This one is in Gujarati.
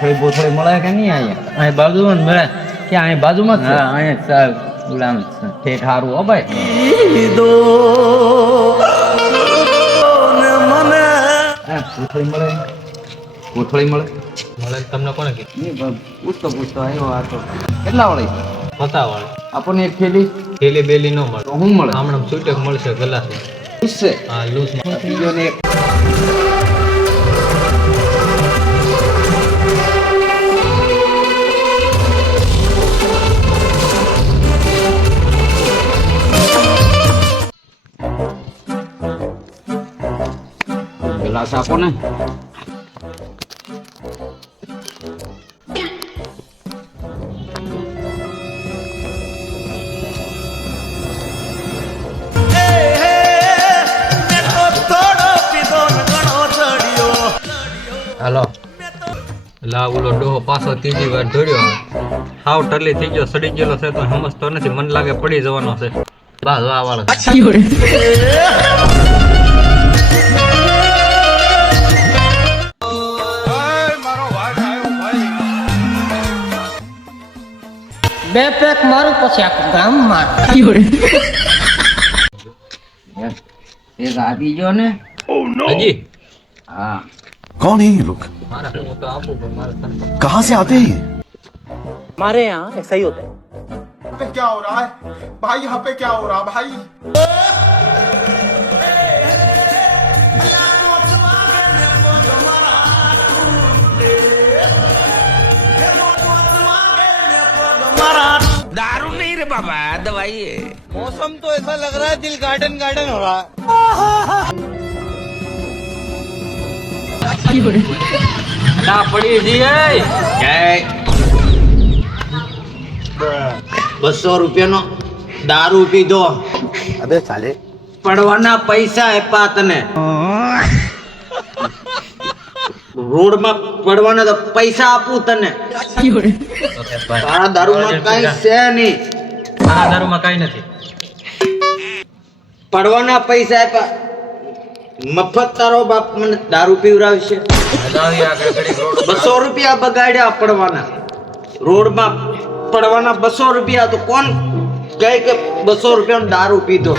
કોથળી બોથળી મળે કે નહીં અહીંયા? અહીં બાજુમાં જ મળે. ક્યાં અહીં બાજુમાં જ છે? હા અહીંયા સાહેબ ગુલામ છે. ઠેઠ હારું હો ભાઈ. હા, કોથળી મળે? કોથળી મળે? મળે તમને કોને કીધું? નહીં, પૂછતો આવ્યો આ તો. કેટલા વાળી? પતાવાળી આપણને એક થેલી થેલી બેલી ન મળે. તો શું મળે? હમણાં છૂટક મળશે ગલાસ. પૂછશે હા લૂઝ બીજો ને એક ગ્લાસ આપો ને. હાલો લા ઓલો ડોહો પાછો ત્રીજી વાર દોડ્યો. હાવ ટલી થઈ ગયો, સડી ગયેલો છે તો સમજતો નથી. મને લાગે પડી જવાનો છે. બસ આ વાળો બે પેક મારું પછી આખું ગામ મારું. એક આપી જો ને. હજી હા, कौन है ये लोग? મારા હું તો આપું પણ મારે कहाँ से आते हैं ये? हमारे यहाँ ऐसा ही होता है. पे क्या हो रहा है भाई? यहाँ पे क्या हो रहा है भाई? दारू नहीं रे बाबा, दवाई है. मौसम तो ऐसा लग रहा है दिल गार्डन गार्डन हो रहा है. ના પડી જઈએ. 200 રૂપિયાનો દારૂ પીધો. अबे साले પડવાના પૈસા આપ્યા તને. રોડમાં પડવાના તો પૈસા આપું તને. તારા દારૂમાં કઈ છે નહીં. મારા દારૂમાં કઈ નથી. પડવાના પૈસા આપ્યા. મફત તારો બાપ મને દારૂ પીવડાવશે. હલાવી આગળ ઘડીક રોડ 200 રૂપિયા બગાડ્યા પડવાના. રોડમાં પડવાના 200 રૂપિયા તો કોણ કહે કે 200 રૂપિયાનો દારૂ પીધો?